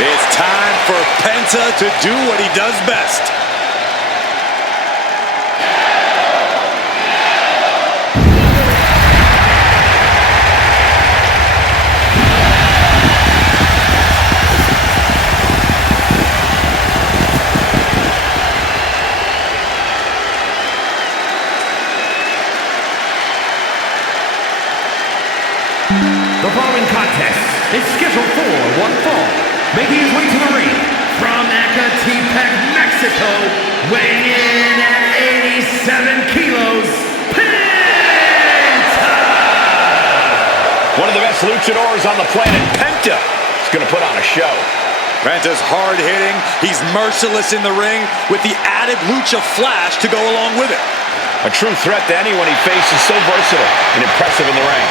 It's time for Penta to do what he does best. The following contest is scheduled for one fall. Making his way to the ring from Ecatepec, Mexico, weighing in at 87 kilos, Penta! One of the best luchadors on the planet, Penta, is going to put on a show. Penta's hard-hitting. He's merciless in the ring with the added lucha flash to go along with it. A true threat to anyone he faces, so versatile and impressive in the ring.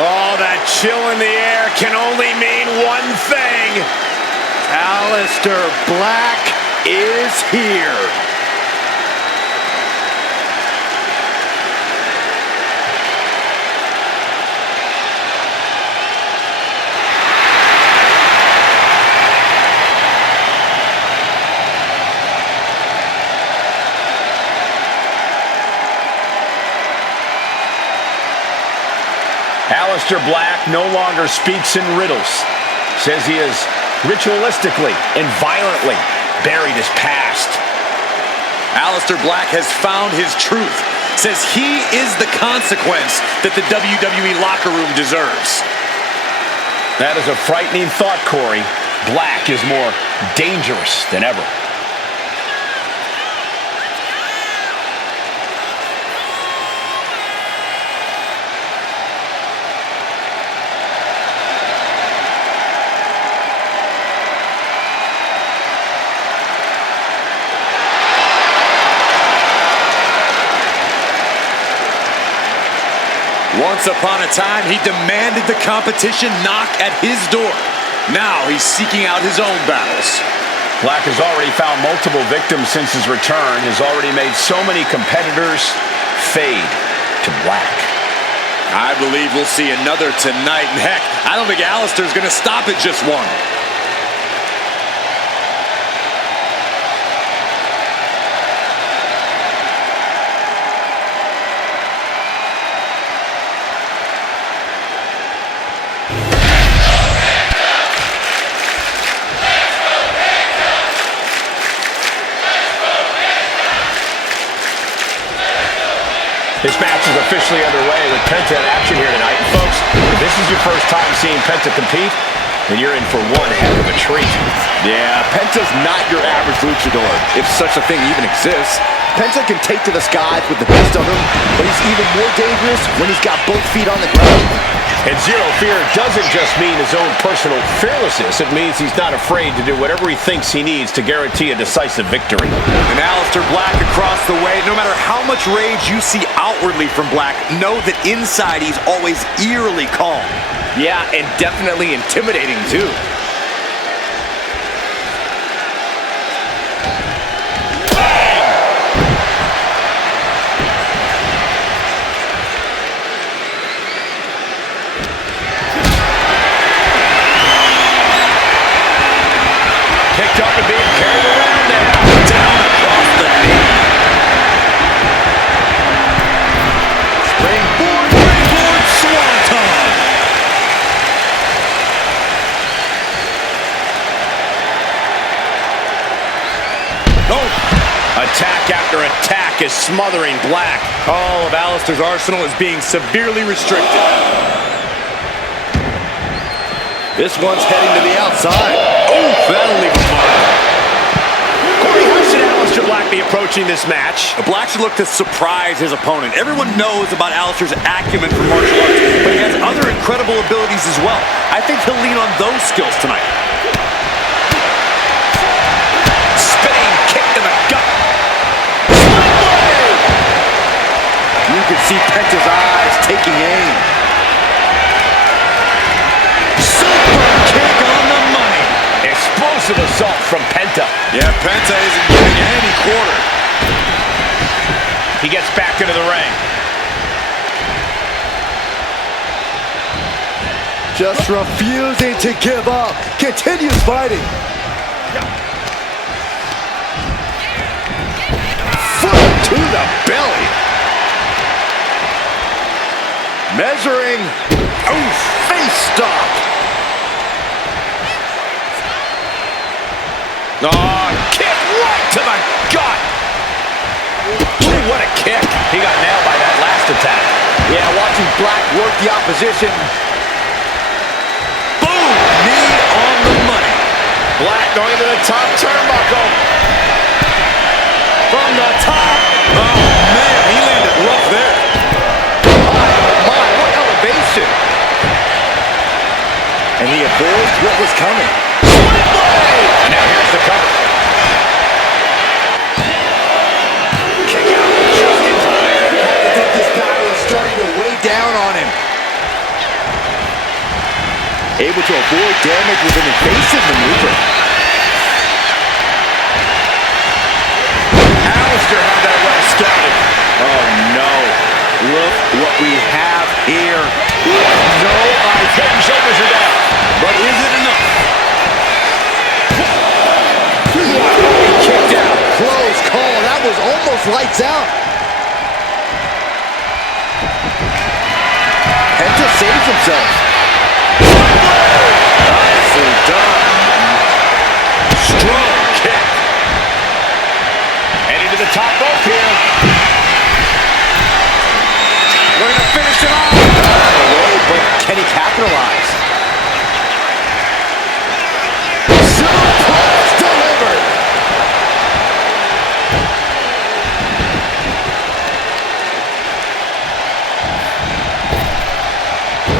Oh, that chill in the air can only mean one thing. Aleister Black is here. Aleister Black no longer speaks in riddles. Says he has ritualistically and violently buried his past. Aleister Black has found his truth. Says he is the consequence that the WWE locker room deserves. That is a frightening thought, Corey. Black is more dangerous than ever. Once upon a time, he demanded the competition knock at his door. Now he's seeking out his own battles. Black has already found multiple victims since his return, has already made so many competitors fade to black. I believe we'll see another tonight, and heck, I don't think Aleister's gonna stop at just one. This match is officially underway with Penta in action here tonight. And folks, if this is your first time seeing Penta compete, then you're in for one heck of a treat. Yeah, Penta's not your average luchador, if such a thing even exists. Penta can take to the skies with the best of them, but he's even more dangerous when he's got both feet on the ground. And zero fear doesn't just mean his own personal fearlessness. It means he's not afraid to do whatever he thinks he needs to guarantee a decisive victory. And Aleister Black across the way, no matter how much rage you see outwardly from Black, know that inside he's always eerily calm. Yeah, and definitely intimidating too. Picked up and being carried around now. Down across the knee. Springboard, swanton. Oh. Attack after attack is smothering Black. All of Aleister's arsenal is being severely restricted. This one's heading to the outside. Oh, that'll leave a mark. Corey, how should Aleister Black be approaching this match? Black should look to surprise his opponent. Everyone knows about Aleister's acumen for martial arts, but he has other incredible abilities as well. I think he'll lean on those skills tonight. Spinning kick to the gut. You can see Penta's eyes taking aim. Super kick on the money. Explosive assault from Penta. Yeah, Penta isn't giving any quarter. He gets back into the ring. Just refusing to give up. Continues fighting. Foot to the belly. Measuring. Oof. Face stop. Oh, kick right to the gut. Ooh, what a kick. He got nailed by that last attack. Yeah, watching Black work the opposition. Boom! Knee on the money. Black going to the top turnbuckle. From the top. Oh, man, he landed rough there. My, what elevation. And he avoids what was coming. And now here's the cover. Kick out just in time. I think this battle is starting to weigh down on him. Able to avoid damage with an evasive maneuver. Aleister had that well scouted. Oh no. Look what we have here. No eyes. Head and shoulders are down. But is it enough? Kicked out. Close call. That was almost lights out. Penta saves himself. Nicely done. Strong kick. Heading to the top rope here. We're going to finish it off. But can he capitalize? Suplex delivered.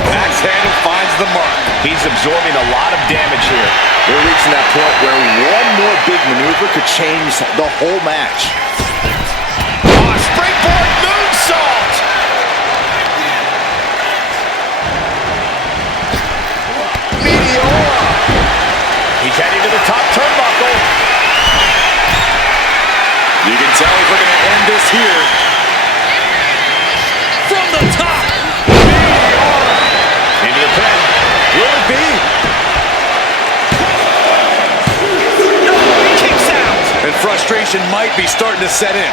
Axe handle finds the mark. He's absorbing a lot of damage here. We're reaching that point where one more big maneuver could change the whole match. Oh, springboard moonsault. Meteora. He's heading to the top turnbuckle. You can tell if we're going to end this here. From the top. Into the pin. Will it be? No, kicks out. And frustration might be starting to set in.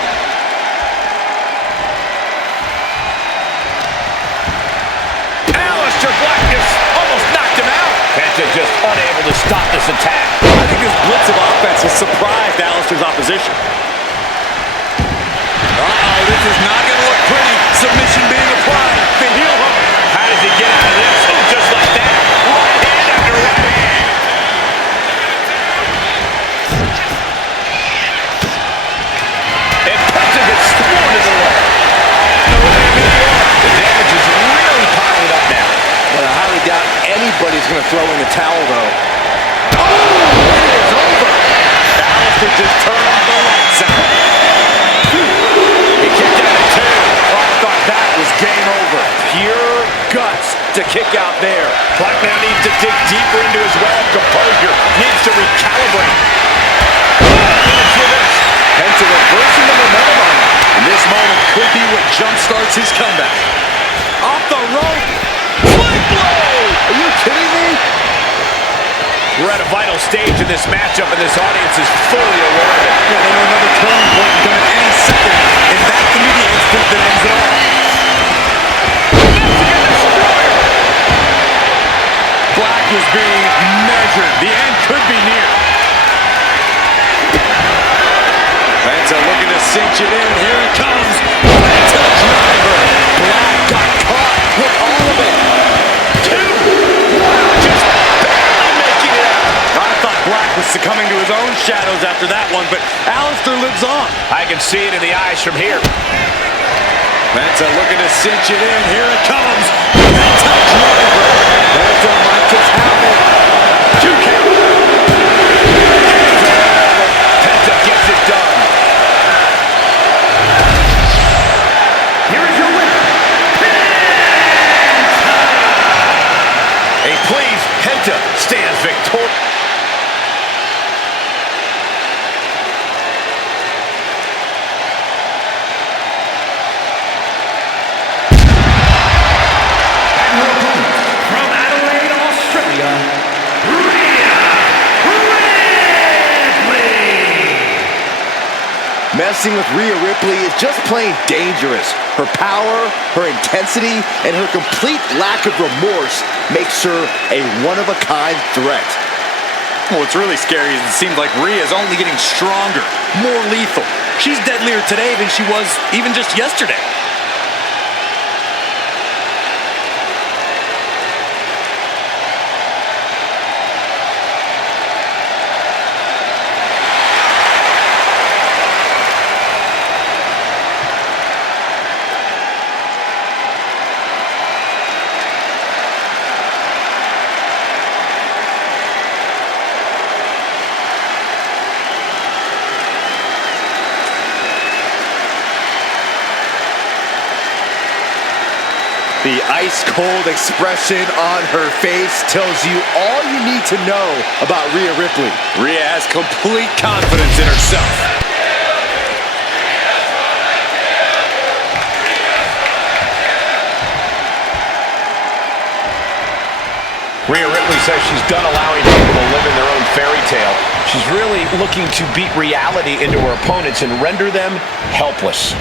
Aleister Black just almost knocked him out. Penta just unable to stop this attack. I think this blitz of offense has surprised Aleister's opposition. Uh-oh, this is not going to look pretty. Submission being applied. The heel hook. How does he get out of this? Oh, just like that. Right hand after right hand. And Penta gets thrown to the wall. The damage is really piling up now. Well, I highly doubt anybody's going to throw in the towel, though. Oh, it is over. Aleister just turned off the lights out. He kicked out at two. Oh, I thought that was game over. Pure guts to kick out there. Black now needs to dig deeper into his well of composure. Needs to recalibrate. Penta reversing the momentum on him. And this moment could be what jumpstarts his comeback. Off the rope. Flag blow! Are you kidding me? We're at a vital stage in this matchup, and this audience is fully aware of it. Yeah, they know another turning point can come at any second. And that can be the instant that ends it all. Black is being measured. The end could be near. Penta looking to cinch it in. Here it comes. Penta driver. Black got caught with all of it. Two. Just barely making it out. I thought Black was succumbing to his own shadows after that one, but Aleister lived gloves on. I can see it in the eyes from here. Penta looking to cinch it in. Here it comes. Penta driver. Penta might just have it. 2K. Penta gets it done. Here is your winner, A pleased Penta stands victorious. from Adelaide, Australia, Rhea Ripley. Messing with Rhea Ripley is just plain dangerous. Her power, her intensity, and her complete lack of remorse makes her a one-of-a-kind threat. Well, what's really scary is it seems like Rhea is only getting stronger, more lethal. She's deadlier today than she was even just yesterday. The ice-cold expression on her face tells you all you need to know about Rhea Ripley. Rhea has complete confidence in herself. Rhea Ripley says she's done allowing people to live in their own fairy tale. She's really looking to beat reality into her opponents and render them helpless.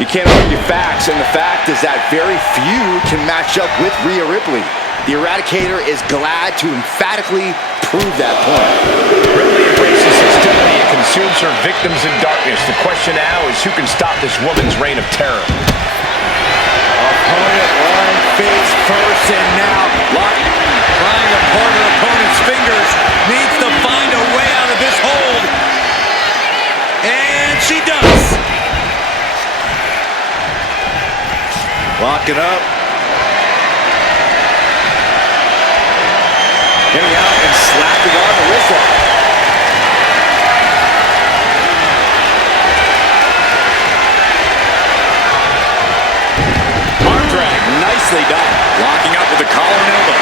You can't argue facts, and the fact is that very few can match up with Rhea Ripley. The Eradicator is glad to emphatically prove that point. Ripley embraces hostility and consumes her victims in darkness. The question now is who can stop this woman's reign of terror? Opponent lying face first, and now Prying apart her opponent's fingers, needs to find a way out of this hold. And she does. locking up. Getting out and slapping on the wrist lock. Arm drag, nicely done. Locking up with the collar and elbow.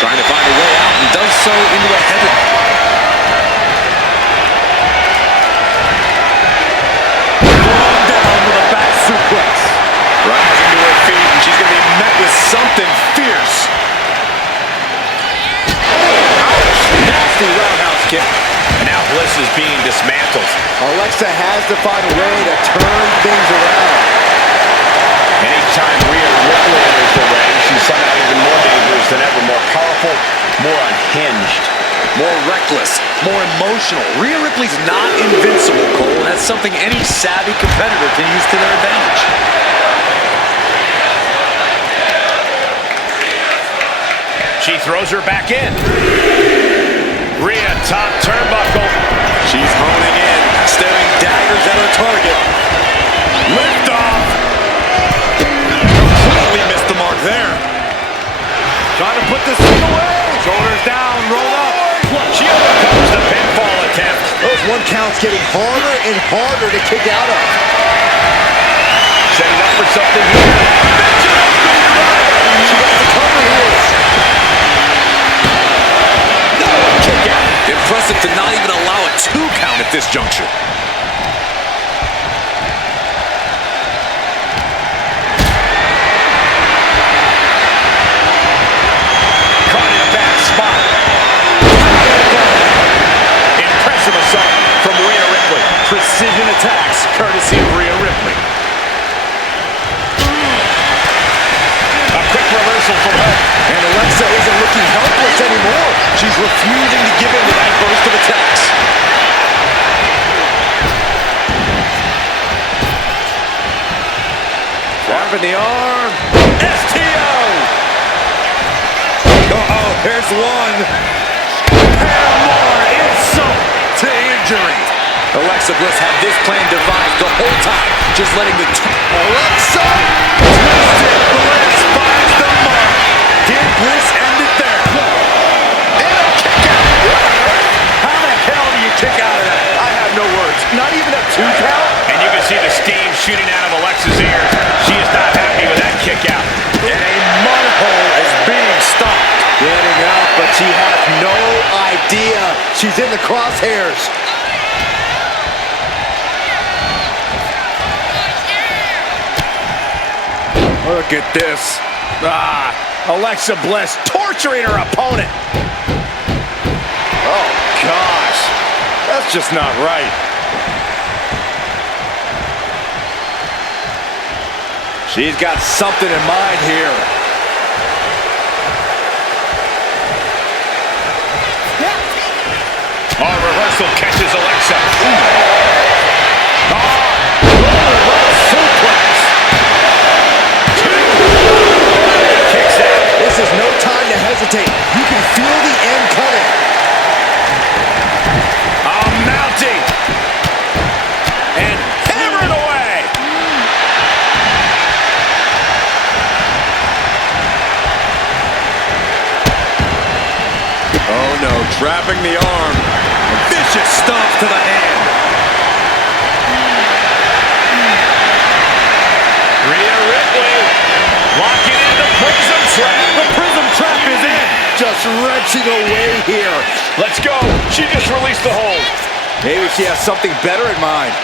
Trying to find a way out and does so into a headlock. Bron down with a back suplex. Rising to her feet, and she's going to be met with something fierce. Ouch! Nasty roundhouse kick. And now Bliss is being dismantled. Aleister has to find a way to turn things around. Anytime Rhea Ripley enters the ring, she's somehow even more dangerous than ever. More powerful, more unhinged. More reckless, more emotional. Rhea Ripley's not invincible, Cole, and that's something any savvy competitor can use to their advantage. She throws her back in. Rhea, top turnbuckle. She's honing in, staring daggers at her target. Lift off. Completely missed the mark there. Trying to put this thing away. Shoulders down, roll up. She overcomes the pinfall attempt. Those one counts getting harder and harder to kick out of. Setting up for something here. She got the cover here. Kick out. Impressive to not even allow a 2 count at this juncture. Caught in a bad spot. Impressive assault from Rhea Ripley. Precision attacks, courtesy of Rhea Ripley. A quick reversal from her. And Aleister isn't looking helpless anymore. She's refusing to give in to that burst of attacks. Wrapping the arm. STO! Oh, here's one. And more insult to injury. Alexa Bliss had this plan devised the whole time, just letting the Alexa! twisted Bliss finds the mark. Did Bliss end it there? And a kick out. How the hell do you kick out of that? I have no words. Not even a 2 count? And you can see the steam shooting out of Alexa's ears. She is not happy with that kick out. And a mud hole is being stopped. Getting up, but she has no idea she's in the crosshairs. Look at this. Alexa Bliss torturing her opponent. Oh, gosh. That's just not right. She's got something in mind here. Reversal catches Alexa. Suplex. Kicks out. This is no time to hesitate. You can feel the end coming. Mounting. And hammered away. Oh, no. Trapping the arm. Vicious stomp to the hand. Rhea Ripley locking in the prism trap. The prism trap is in. Just wrenching away here. Let's go. She just released the hold. Maybe she has something better in mind.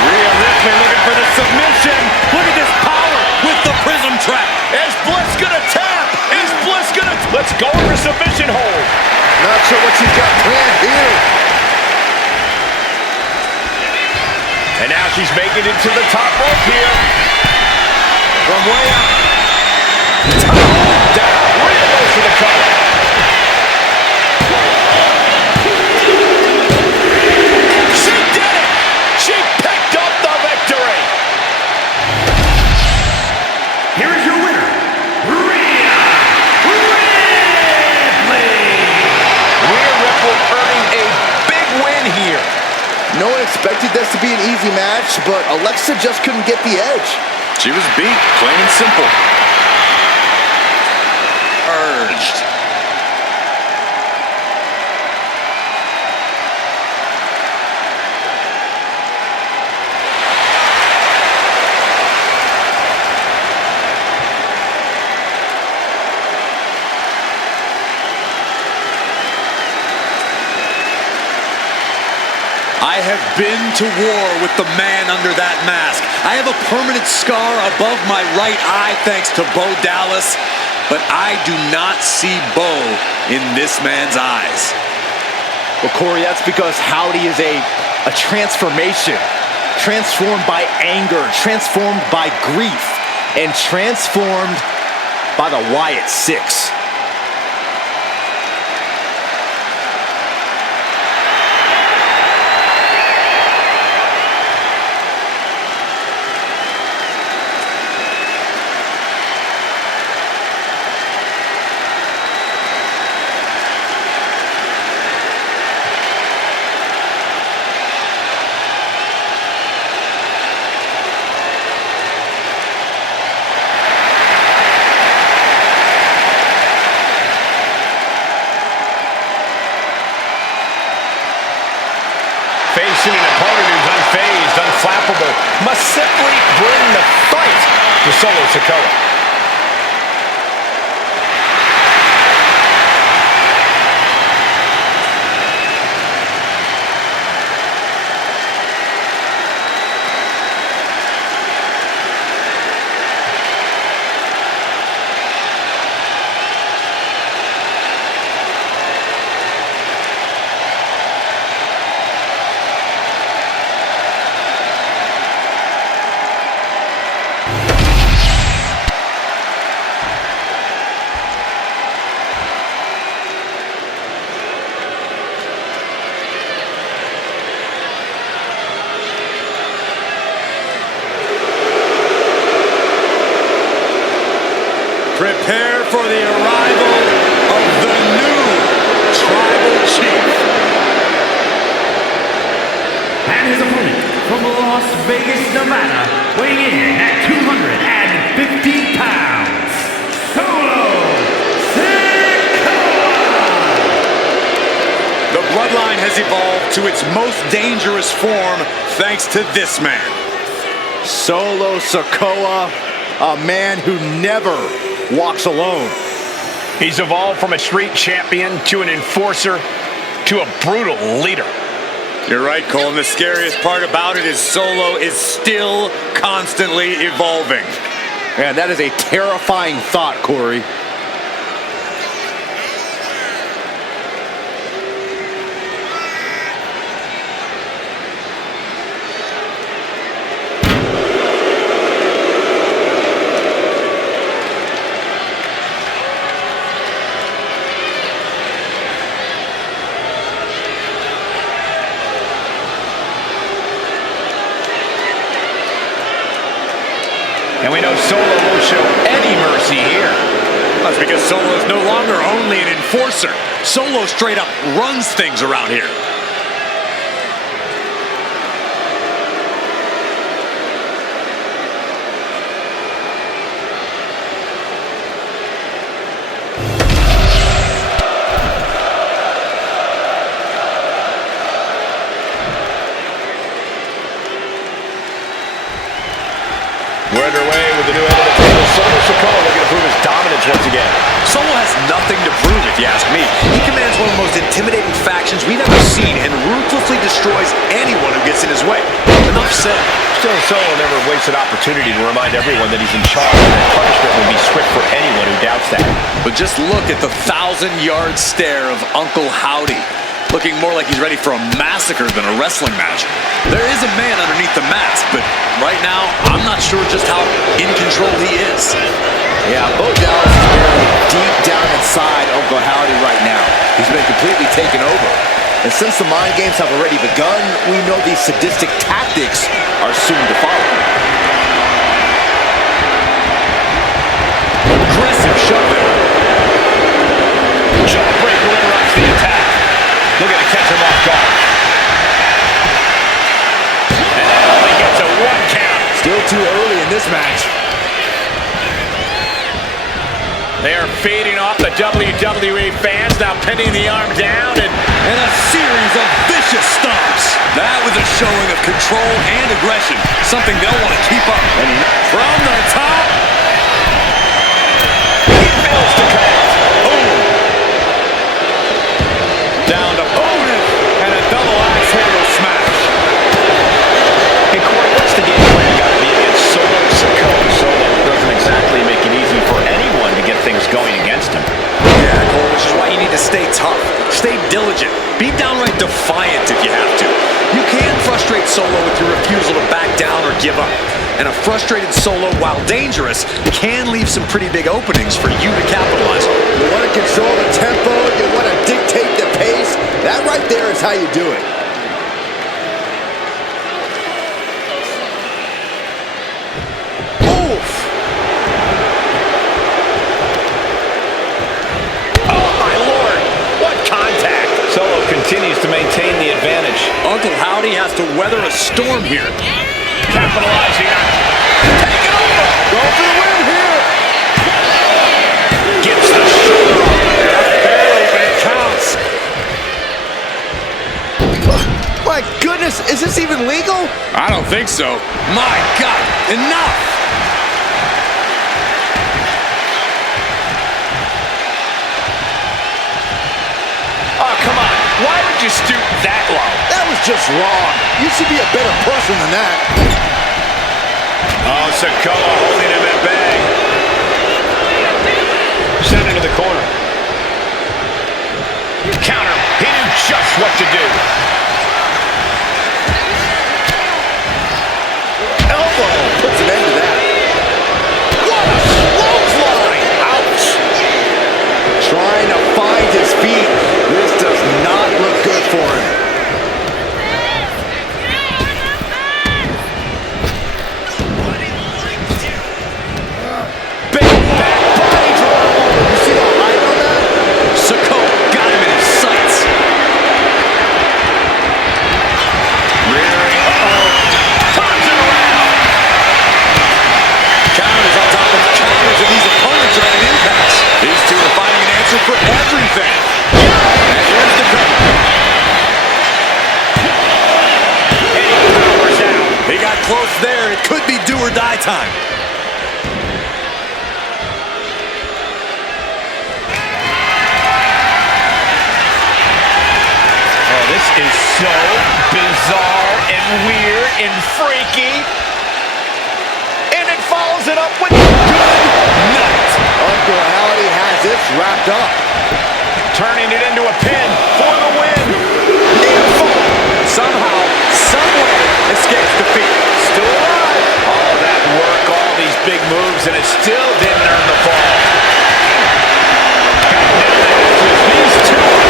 Rhea Ripley looking for the submission. Look at this power with the prism trap. Is Bliss gonna tap? Is Bliss gonna... Let's go for submission hold. Not sure what she's got planned here. And now she's making it to the top rope here. From way up. Down. Rhea goes for the cover. She did it! She picked up the victory! Here is your winner, Rhea Ripley. Rhea Ripley earning a big win here. No one expected this to be an easy match, but Alexa just couldn't get the edge. She was beat, plain and simple. Urged. I have been to war with the man under that mask. I have a permanent scar above my right eye thanks to Bo Dallas, but I do not see Bo in this man's eyes. Well, Corey, that's because Howdy is a transformation. Transformed by anger, transformed by grief, and transformed by the Wyatt Six. Facing an opponent who's unfazed, unflappable, must simply bring the fight to Solo Sikoa. for the arrival of the new Tribal Chief. And his opponent from Las Vegas, Nevada, weighing in at 250 pounds, Sikoa! The bloodline has evolved to its most dangerous form thanks to this man. Solo Sikoa, a man who never walks alone. He's evolved from a street champion to an enforcer to a brutal leader. You're right, Cole, and the scariest part about it is Solo is still constantly evolving. Man, that is a terrifying thought, Corey. And we know Solo won't show any mercy here. That's because Solo is no longer only an enforcer. Solo straight up runs things around here. We're underway with the new end of the table. Solo Sikoa looking to prove his dominance once again. Solo has nothing to prove, if you ask me. He commands one of the most intimidating factions we've ever seen and ruthlessly destroys anyone who gets in his way. Enough said. Still, Solo never wastes an opportunity to remind everyone that he's in charge, and that punishment will be swift for anyone who doubts that. But just look at the 1,000-yard stare of Uncle Howdy, looking more like he's ready for a massacre than a wrestling match. There is a man underneath the mask, but right now, I'm not sure just how in control he is. Yeah, Bo Dallas is barely deep down inside Uncle Howdy right now. He's been completely taken over. And since the mind games have already begun, we know these sadistic tactics are soon to follow. Aggressive shove there. Jawbreaker interrupts the attack. Looking to catch him off guard. And that only gets a 1 count. Still too early in this match. They are feeding off the WWE fans, now pinning the arm down and a series of vicious stomps. That was a showing of control and aggression, something they'll want to keep up. And from the top, he fails to connect. Boom. Down to bonus and a double axe handle smash. Hey, Corey, what's the game plan got to be against Solo Sikoa? Solo doesn't exactly make it easy for anyone to get things going against him. Yeah, Cole, which is why you need to stay tough, stay diligent, be downright defiant if you have to. You can frustrate Solo with your refusal to back down or give up. And a frustrated Solo, while dangerous, can leave some pretty big openings for you to capitalize on. You want to control the tempo, you want to dictate the pace. That right there is how you do it. Oof! Oh, my Lord! What contact! Solo continues to maintain the advantage. Uncle Howdy has to weather a storm here. Capitalizing on taking over. Go for the win here. Gets the shoulder up. Barely, but it counts. My goodness, is this even legal? I don't think so. My God, enough! Oh, come on. Why would you stoop that low? That was just wrong. You should be a better person than that. Oh, Sikoa holding him at bay. Sent into the corner. Counter. He knew just what to do. Elbow puts an end to that. What a clothesline! Ouch! Trying to find his feet. This does not look good for him. Big back body drop. close there. It could be do or die time. Oh, this is so bizarre and weird and freaky. And it follows it up with good night. Uncle Howdy has this wrapped up. Turning it into a pin for the win. Somehow, someway, escapes defeat. Still alive. All that work, all these big moves, and it still didn't earn the fall. These two are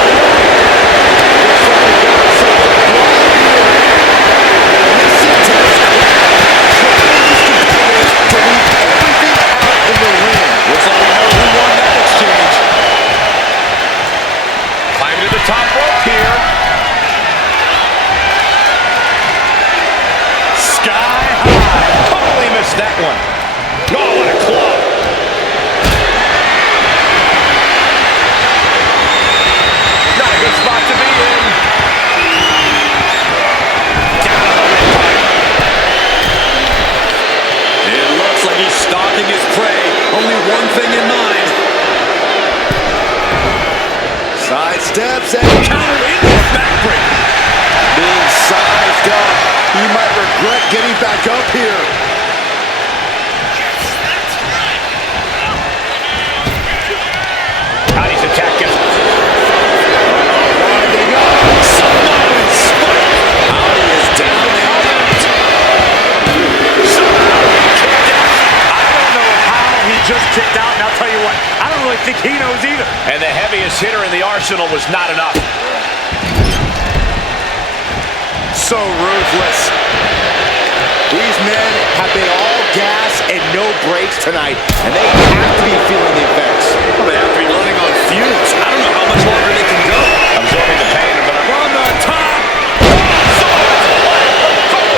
looks like we know who won that exchange. climbing to the top rope here. Sky high. Totally missed that one. Oh, what a club. Not a good spot to be in. Down on the windpipe. It looks like he's stalking his prey. Only one thing in mind. Side steps and Counter into a backbreaker. being sized up. He might regret getting back up here. Howdy's attack gets Winding up. Samoan spike. Howdy is down and out. somehow kicked out. I don't know how he just kicked out, and I'll tell you what, I don't really think he knows either. And the heaviest hitter in the arsenal was not enough. So ruthless. These men have been all gas and no brakes tonight, and they have to be feeling the effects. Well, they have to be running on fumes. I don't know how much longer they can go. Absorbing the pain of it. On the top.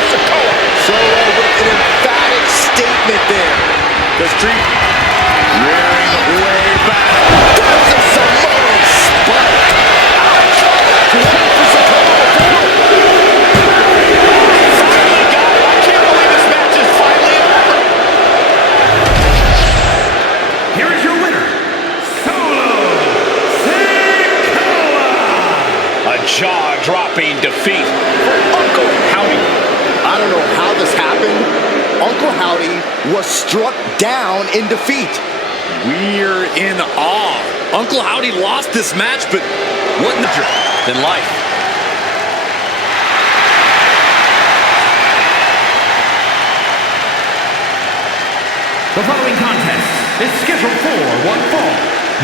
Sikoa. Solo with an emphatic statement there. The street rearing way back. There's a Samoan spike. Ouch! One for Sikoa. Finally got it. I can't believe this match is finally over. Here is your winner, Solo Sikoa. A jaw-dropping defeat for Uncle Howdy. I don't know how this happened. Uncle Howdy was struck down in defeat. We're in awe. Uncle Howdy lost this match, but what in life? The following contest is scheduled for one fall.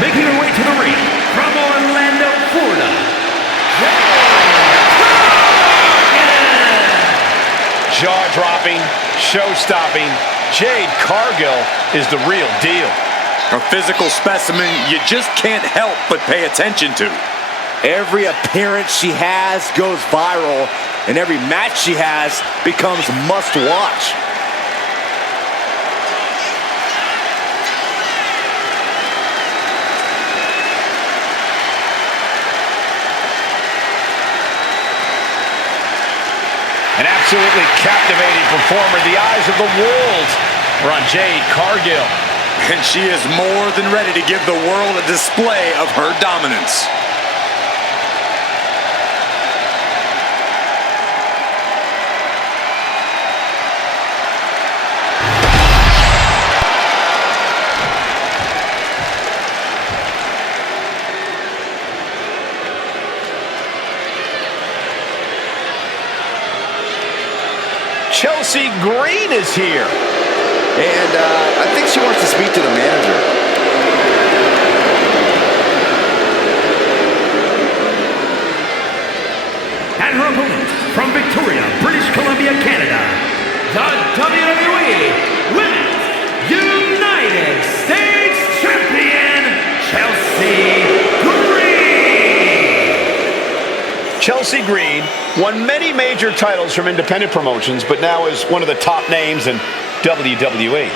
Making her way to the ring from Orlando, Florida, Jaw-dropping, show-stopping, Jade Cargill is the real deal. A physical specimen you just can't help but pay attention to. Every appearance she has goes viral, and every match she has becomes must-watch. An absolutely captivating performer. The eyes of the world are on Jade Cargill. And she is more than ready to give the world a display of her dominance. Chelsea Green is here. And I think she wants to speak to the manager. and her opponent from Victoria, British Columbia, Canada, the WWE Women's United States Champion, Chelsea Green. Chelsea Green won many major titles from independent promotions, but now is one of the top names in WWE.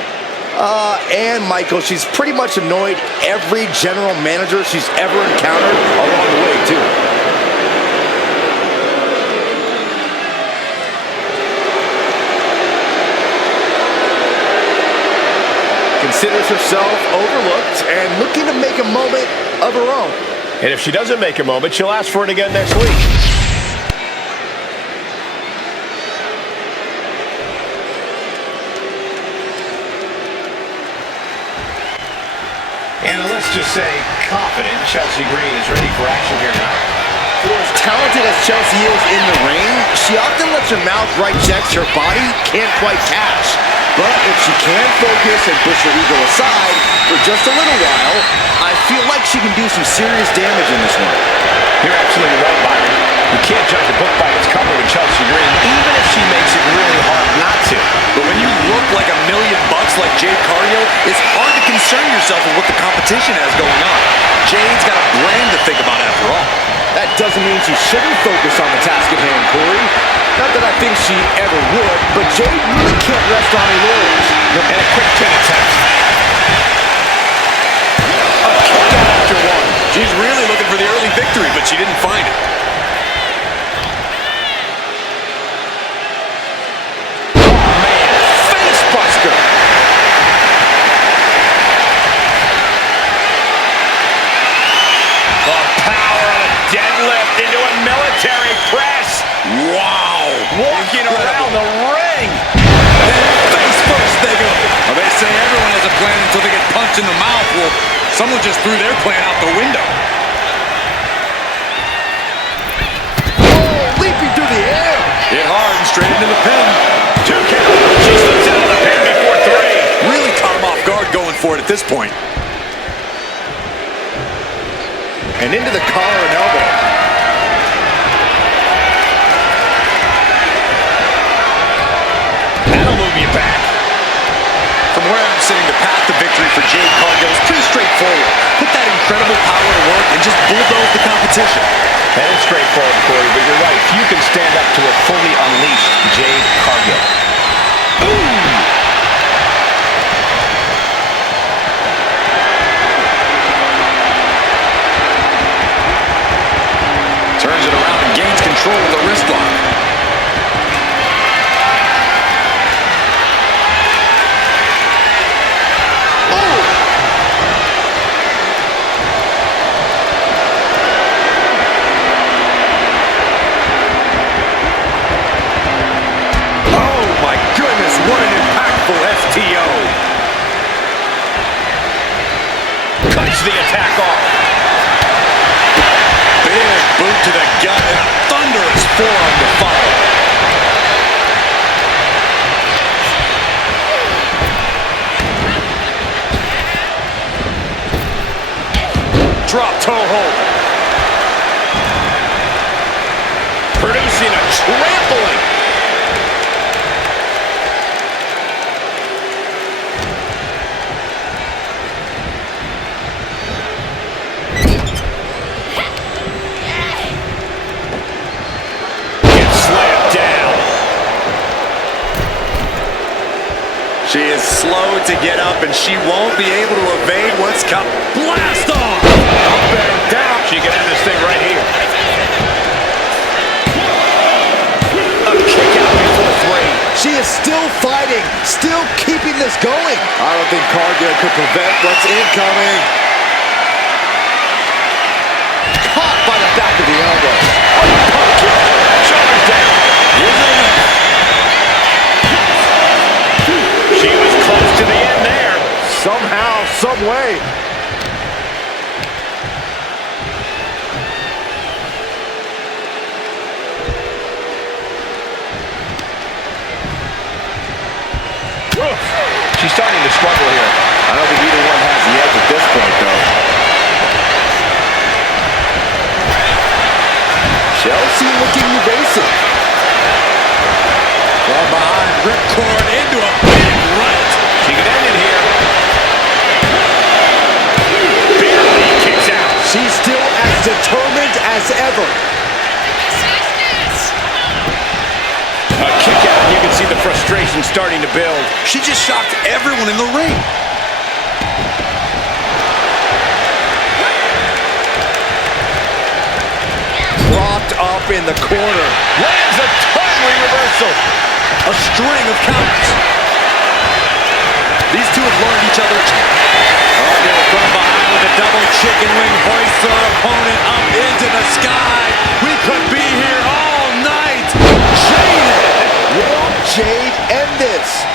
And Michael, she's pretty much annoyed every general manager she's ever encountered along the way, too. feels herself overlooked and looking to make a moment of her own. And if she doesn't make a moment, she'll ask for it again next week. And let's just say, confident Chelsea Green is ready for action here tonight. For as talented as Chelsea is in the ring, she often lets her mouth write checks her body can't quite cash. But if she can focus and push her ego aside for just a little while, I feel like she can do some serious damage in this one. You're absolutely right, Byron. You can't judge a book by its cover with Chelsea Green, even if she makes it really hard not to. But when you look like $1 million like Jade Cargill, it's hard to concern yourself with what the competition has going on. Jade's got a brand to think about after all. That doesn't mean she shouldn't focus on the task at hand, Corey. Not that I think she ever would, but Jade really can't rest on her laurels. And a quick pin attempt. A kick out after one. She's really looking for the early victory, but she didn't find it. Deadlift into a military press. Wow. Walking around the ring. And face first they go. Well, they say everyone has a plan until they get punched in the mouth. Well, someone just threw their plan out the window. Oh, leaping through the air. Hit hard and straight into the pin. 2 count. She slips out of the pin before 3. Really caught him off guard going for it at this point. And into the collar and elbow. That'll move you back. From where I'm sitting, the path to victory for Jade Cargill is pretty straightforward. Put that incredible power to work and just bulldoze the competition. That is straightforward, Corey, but you're right. Few can stand up to a fully unleashed Jade Cargill. Ooh! Turns it around and gains control of the wrist lock. Oh! Oh my goodness, what an impactful STO. Cuts the attack off. Big boot to the gut and a thunderous forearm to follow. Drop toe hold. Producing a trampling. She is slow to get up, and she won't be able to evade what's coming. Blast off! Up and down. She can end this thing right here. A kick out before 3. She is still fighting, still keeping this going. I don't think Cargill could prevent what's incoming. Caught by the back of the elbow. Shoulders down. She was close to the end there. Somehow, some way. She's starting to struggle here. I don't think either one has the edge at this point, though. Chelsea looking evasive. From behind, ripcord into a big right. She can end it here. Barely kicks out. She's still as determined as ever. A kick out, and you can see the frustration starting to build. She just shocked everyone in the ring. Propped up in the corner. Lands a timely reversal. A string of counters. These two have learned each other. Cargill from behind with a double chicken wing, hoists their opponent up into the sky. We could be here all night. Jade! Will Jade end this?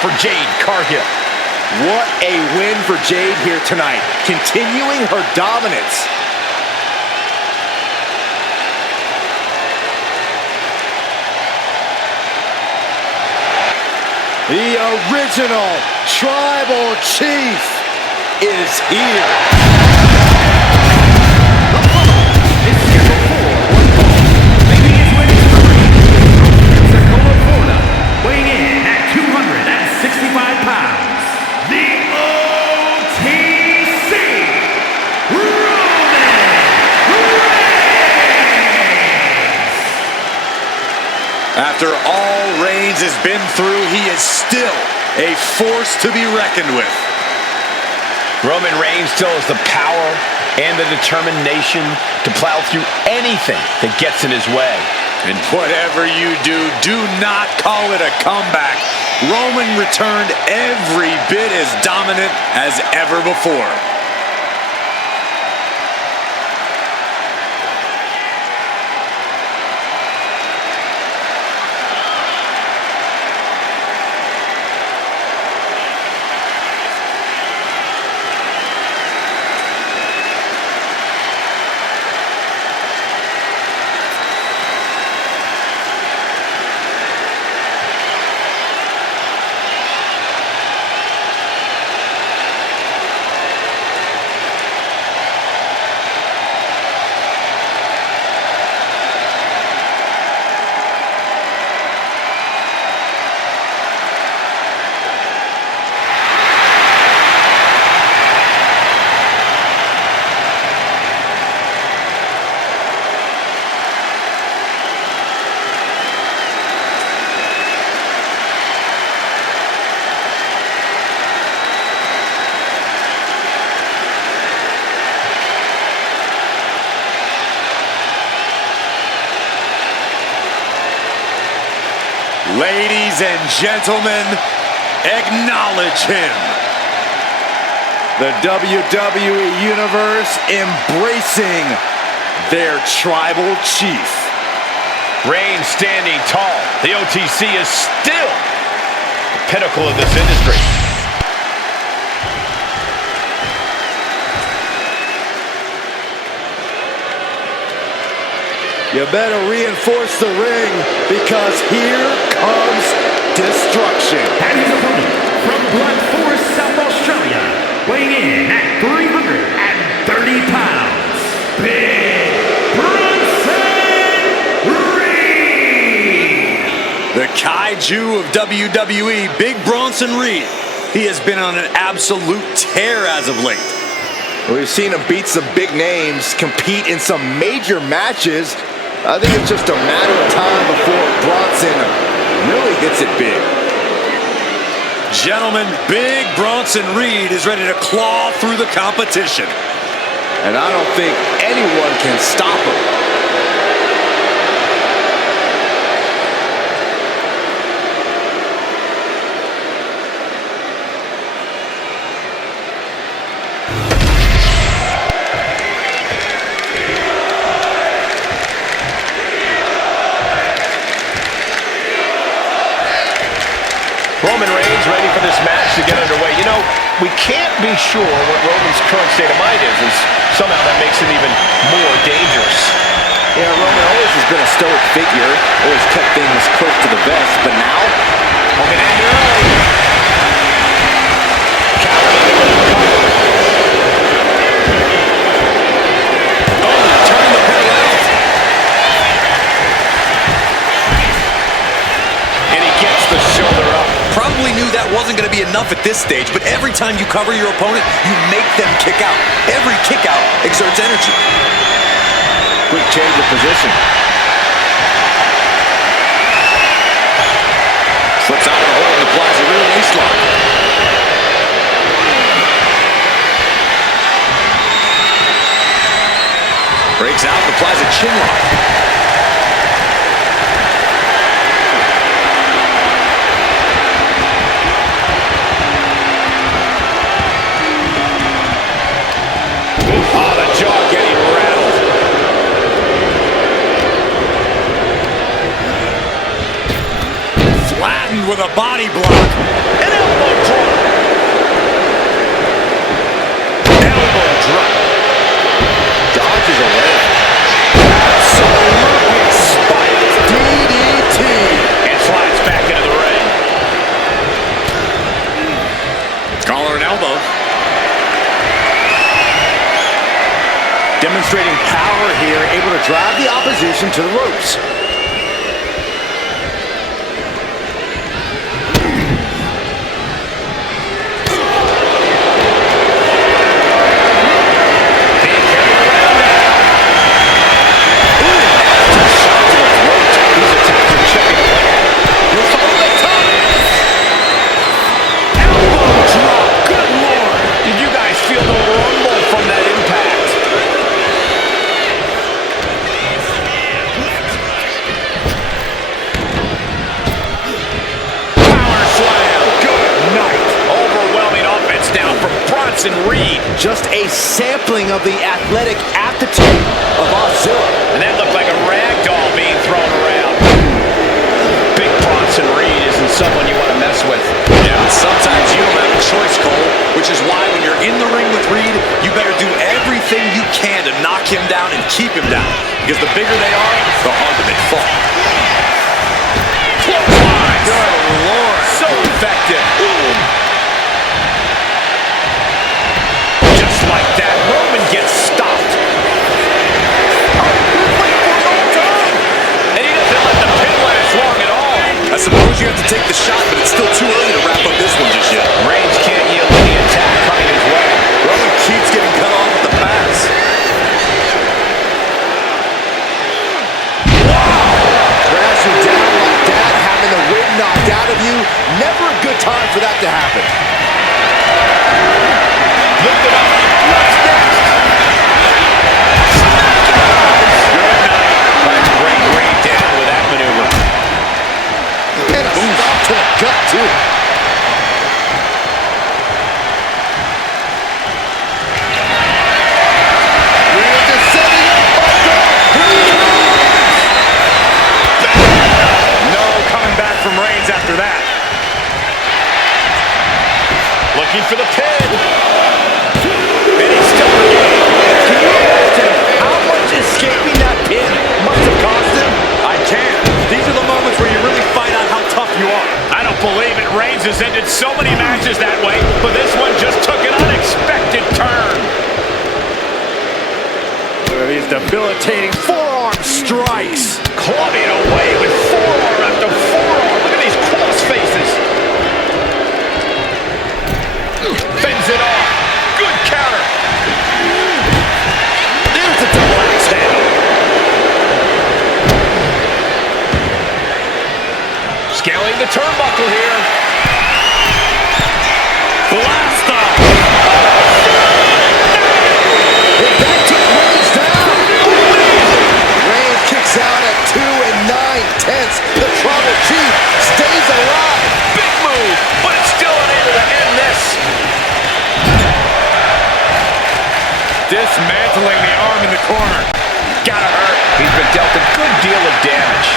For Jade Cargill. What a win for Jade here tonight, continuing her dominance. The original Tribal Chief is here. After all Reigns has been through, he is still a force to be reckoned with. Roman Reigns still has the power and the determination to plow through anything that gets in his way. And whatever you do, do not call it a comeback. Roman returned every bit as dominant as ever before. Ladies and gentlemen, acknowledge him. The WWE Universe embracing their Tribal Chief. Reigns standing tall. The OTC is still the pinnacle of this industry. You better reinforce the ring because here comes destruction. And his opponent from Blunt Forest, South Australia, weighing in at 330 pounds, Big Bronson Reed. The kaiju of WWE, Big Bronson Reed. He has been on an absolute tear as of late. We've seen him beat some big names, compete in some major matches. I think it's just a matter of time before Bronson really hits it big. Gentlemen, Big Bronson Reed is ready to claw through the competition. And I don't think anyone can stop him. Roman Reigns ready for this match to get underway. You know, we can't be sure what Roman's current state of mind is, and somehow that makes him even more dangerous. Yeah, Roman always has been a stoic figure, always kept things close to the vest, but now, Hogan in early. Turn the pin left. And he gets the shoulder up. Probably knew that wasn't going to be enough at this stage, but every time you cover your opponent, you make them kick out. Every kick out exerts energy. Quick change of position. Slips out of the hole and applies a real ace lock. Breaks out and applies a chin lock. Oh, the jaw getting rattled. Flattened with a body block. An elbow drop. Elbow drop. Dodges away. Absolutely spiked DDT. And slides back into the ring. Collar and elbow. Demonstrating power here, able to drive the opposition to the ropes. Being carried around now. Ooh, shot to the throat. These attacks are chipping away. He'll follow the top. Elbow drop. Good Lord. Did you guys feel the rumble from that impact? Power slam. Good night. Overwhelming offense now from Bronson Reed. Just a sampling of the athletic aptitude of Ozilla. And that looked like a rag doll being thrown around. Big Bronson Reed isn't someone you want to mess with. Yeah, but sometimes you don't have a choice, Cole, which is why when you're in the ring with Reed, you better do everything you can to knock him down and keep him down. Because the bigger they are, the harder they fall. Clothesline. Good Lord. So effective. Just like that, Roman gets stopped. And he doesn't let the pin last long at all. I suppose you have to take the shot, but it's still too early to wrap up this one just yet. Reigns can't yield to the attack coming his way. Roman keeps getting cut off with the pass. Crashing down like that, having the wind knocked out of you. Never a good time for that to happen. Lift it up. What's next? Good night. Trying to bring Reigns down with that maneuver. And a stop to the gut, too. Rhea just setting up. No coming back from Reigns after that. Looking for the pin. And he's still in the game. Can you imagine how much escaping that pin must have cost him? I can. These are the moments where you really find out how tough you are. I don't believe it. Reigns has ended so many matches that way, but this one just took an unexpected turn. Look at these debilitating forearm strikes. Clubbing away with forearm after forearm. Look at these cross faces. Fends it off. Good counter. There's the double axe handle. Scaling the turnbuckle here. Blast off. That took Reigns down. Reigns kicks out at 2 9/10. The Tribal Chief stays alive. Big move, but it's still unable to end this. Dismantling the arm in the corner. Gotta hurt. He's been dealt a good deal of damage.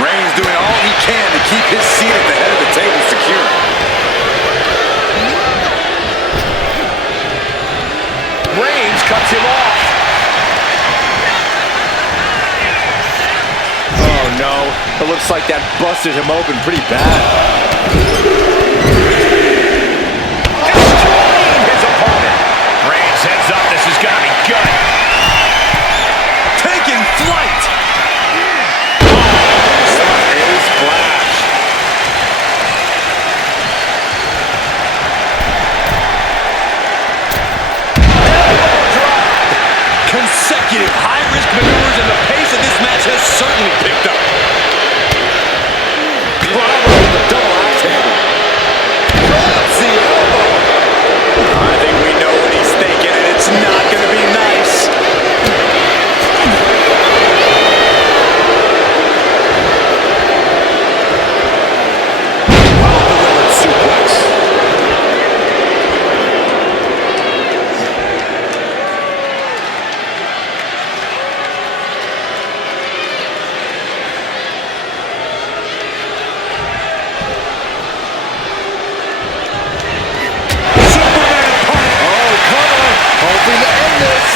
Reigns doing all he can to keep his seat at the head of the table secure. Reigns cuts him off. Oh no, it looks like that busted him open pretty bad. Destroying his opponent. Reigns heads up. This is gonna be good. Taking flight. A splash. Consecutive high-risk maneuvers in the picked up. Bravo with the double axe handle. Drops the elbow. I think we know what he's thinking, and it's not going to be nice. Well-delivered suplex. Hoping to end this.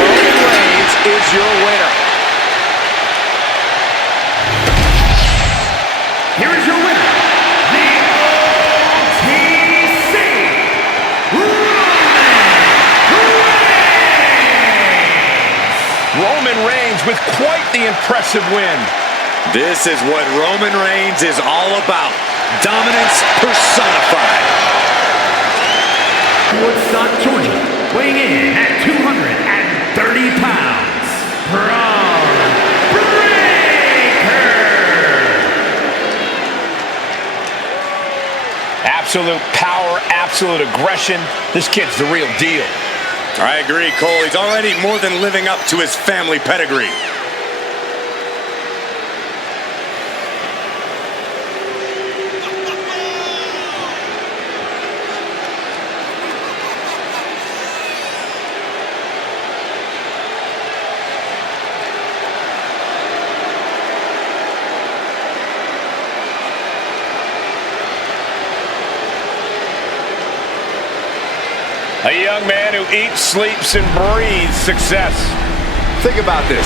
Roman Reigns is your winner. Here is your winner, the OTC, Roman Reigns with quite the impressive win. This is what Roman Reigns is all about. Dominance personified. Woodstock, Georgia, weighing in at 230 pounds, Bron Breakker. Absolute power, absolute aggression. This kid's the real deal. I agree, Cole. He's already more than living up to his family pedigree. A young man who eats, sleeps, and breathes success. Think about this.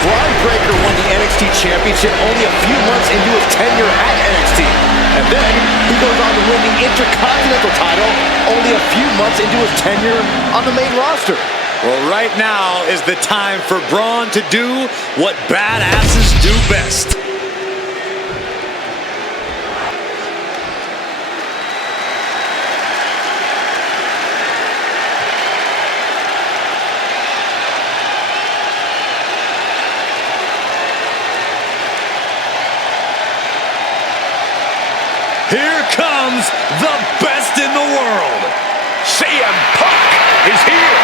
Bron Breakker won the NXT Championship only a few months into his tenure at NXT. And then he goes on to win the Intercontinental title only a few months into his tenure on the main roster. Well, right now is the time for Bron to do what badasses do best. Here comes the best in the world. CM Punk is here.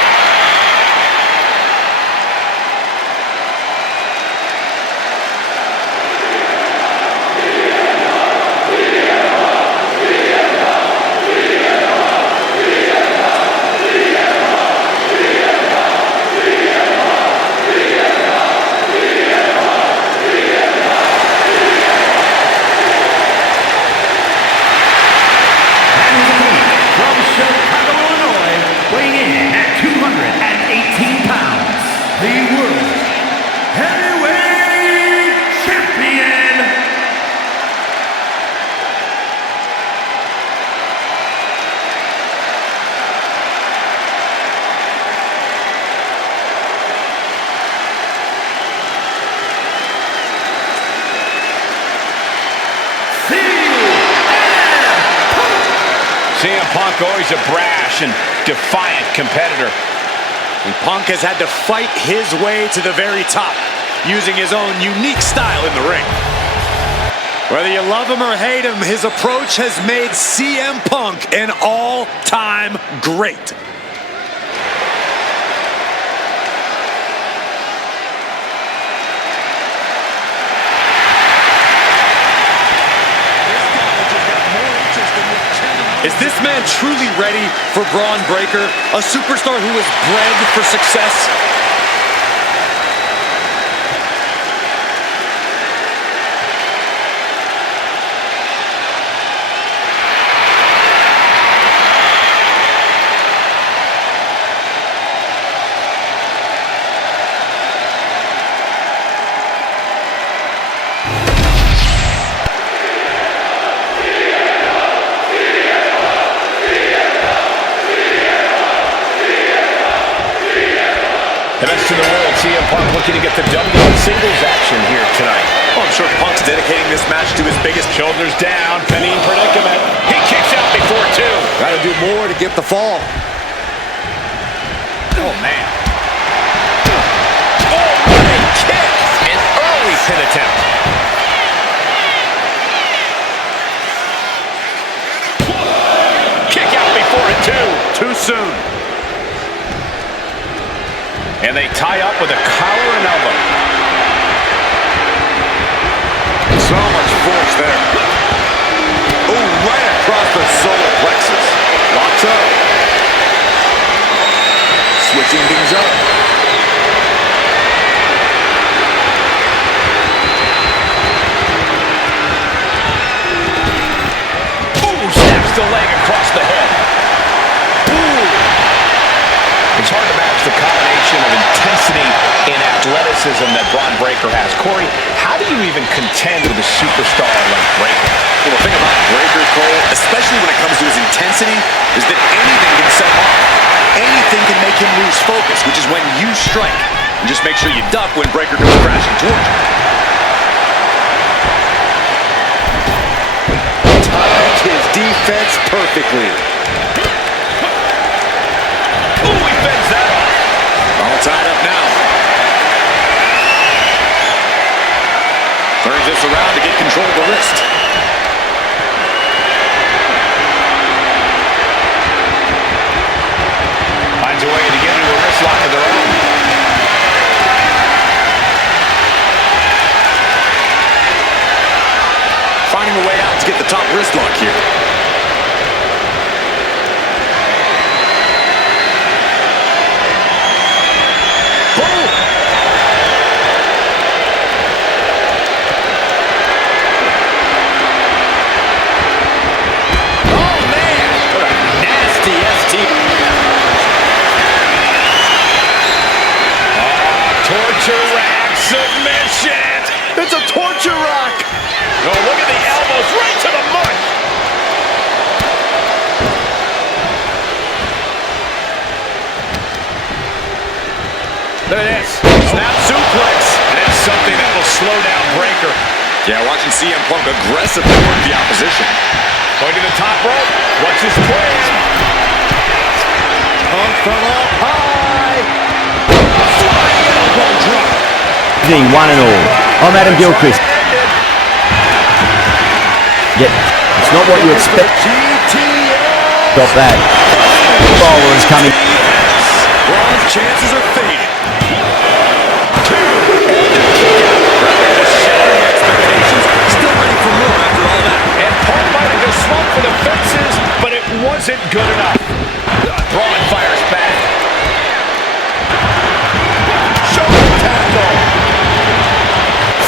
CM Punk, always a brash and defiant competitor. And Punk has had to fight his way to the very top, using his own unique style in the ring. Whether you love him or hate him, his approach has made CM Punk an all-time great. Is this man truly ready for Bron Breakker, a superstar who was bred for success? The best in the world, CM Punk looking to get the W in singles action here tonight. Oh, I'm sure Punk's dedicating this match to his biggest. Shoulders down, pinning predicament. He kicks out before two. Got to do more to get the fall. Oh, man. pin attempt. Kick out before it, too soon. And they tie up with a collar and elbow. So much force there. Oh, right across the solar plexus. Locks up. Switching things up. Ooh, snaps the leg across the head. Ooh. It's hard to match the combination of intensity and athleticism that Bron Breakker has. Corey, how do you even contend with a superstar like Breakker? Well, the thing about Breakker, Cole, especially when it comes to his intensity, is that anything can set him off. Anything can make him lose focus, which is when you strike. And just make sure you duck when Breakker goes crashing towards you. Timed his defense perfectly. Ooh, he fends that off. All tied up now. Turns this around to get control of the wrist. Finds a way to get into a wrist lock of their own. Finding a way out to get the top wrist lock here. Torture rack submission. It's a torture rack. Oh, look at the elbows right to the mud. Look at this. Snap suplex. And it's something that will slow down Breakker. Yeah, watching CM Punk aggressively work the opposition. Going to the top rope. What's his plan? Punk from up high. Flying elbow drop. One and all. I'm Adam Gilchrist. Yet, it's not what you expect. Stop that. Bowler is coming. Bron's chances are fading. Still ready for more after all that. And Punk might have just swung for the fences, but it wasn't good enough. Bron fires back. Shoulder tackle.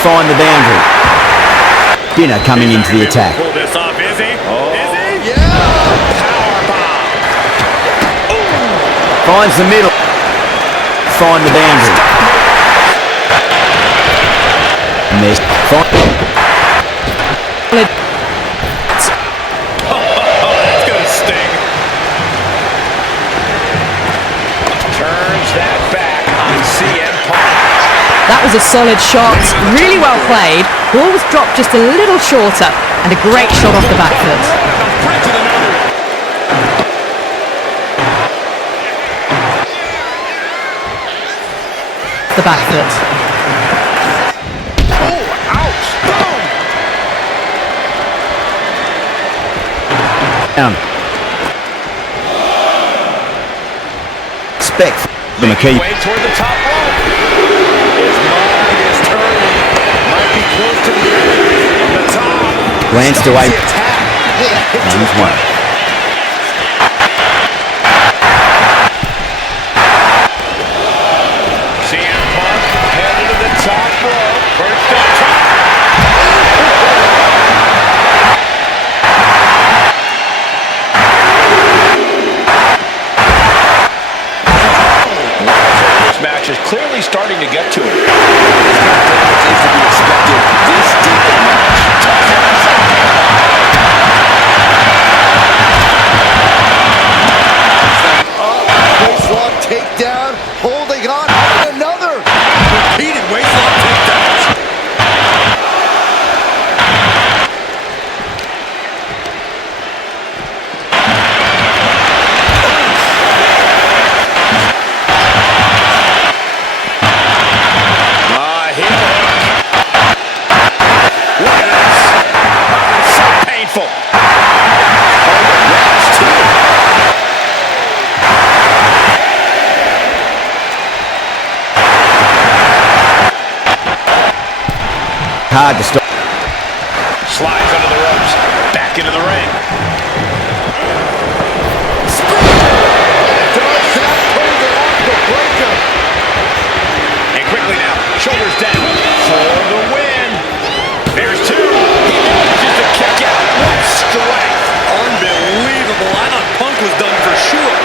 Find the boundary. Dinner coming into the attack. Pull this off, is he? Is he? Yeah. Powerbomb. Finds the middle. Find the boundary. Miss. That's gonna sting. Turns that back on CM Punk. That was a solid shot, really well played. Ball was dropped just a little shorter, and a great shot off the back foot. The back foot. Oh, ouch! Boom! Down. Spec from a key. Way toward the top rope. His mind is turning. Might be close to the end. On the top. Glanced away. Yeah. Runs one. CM Punk headed to the top rope. First up top. This match is clearly starting to get to him. Is to be expected this deep in the match. hard to stop. Slides under the ropes. Back into the ring. And quickly now, shoulders down for the win. There's two. He manages to kick out. What strength. Unbelievable. I thought Punk was done for sure.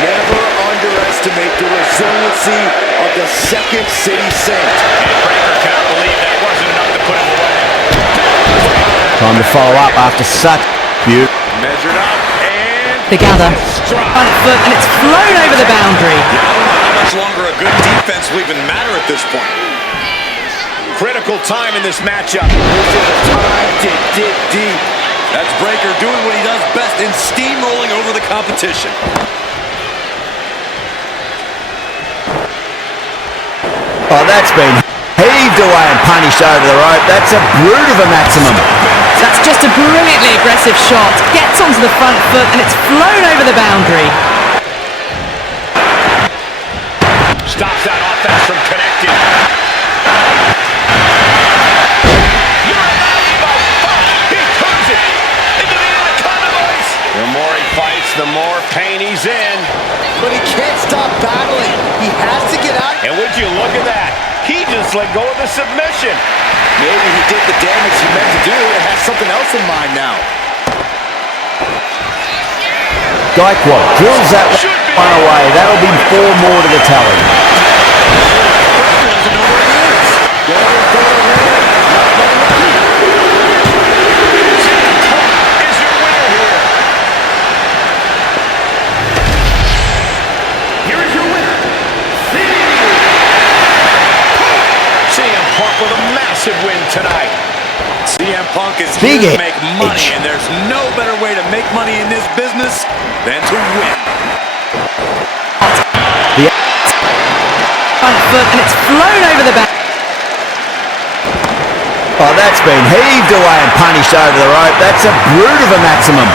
Never underestimate the resiliency of the Second City Saint. And Breaker cannot believe that wasn't enough to put him away. Time to follow up after such beautiful. Measured up and Together. Front foot, and it's flown over the boundary. I don't know how much longer a good defense will even matter at this point. critical time in this matchup. This is a time to dig deep. That's Breaker doing what he does best in steamrolling over the competition. Oh, that's been heaved away and punished over the rope. That's a brute of a maximum. That's just a brilliantly aggressive shot. Gets onto the front foot and it's flown over the boundary. Stops that offense from connecting. He turns it into the Anaconda voice. The more he fights, the more pain he's in. But he can't stop battling. He has to get out. And would you look at that? He just let go of the submission. Maybe he did the damage he meant to do and has something else in mind now. Dykwad drills that one away. That'll be 4 more to the tally. Doesn't know where he is. Is your winner here. Here is your winner, CM Punk with a massive win tonight. CM Punk is Big here to make money, edge. and there's no better way to make money in this business than to win. The Front foot and it's flown over the boundary. Oh, that's been heaved away and punished over the rope. That's a brute of a maximum.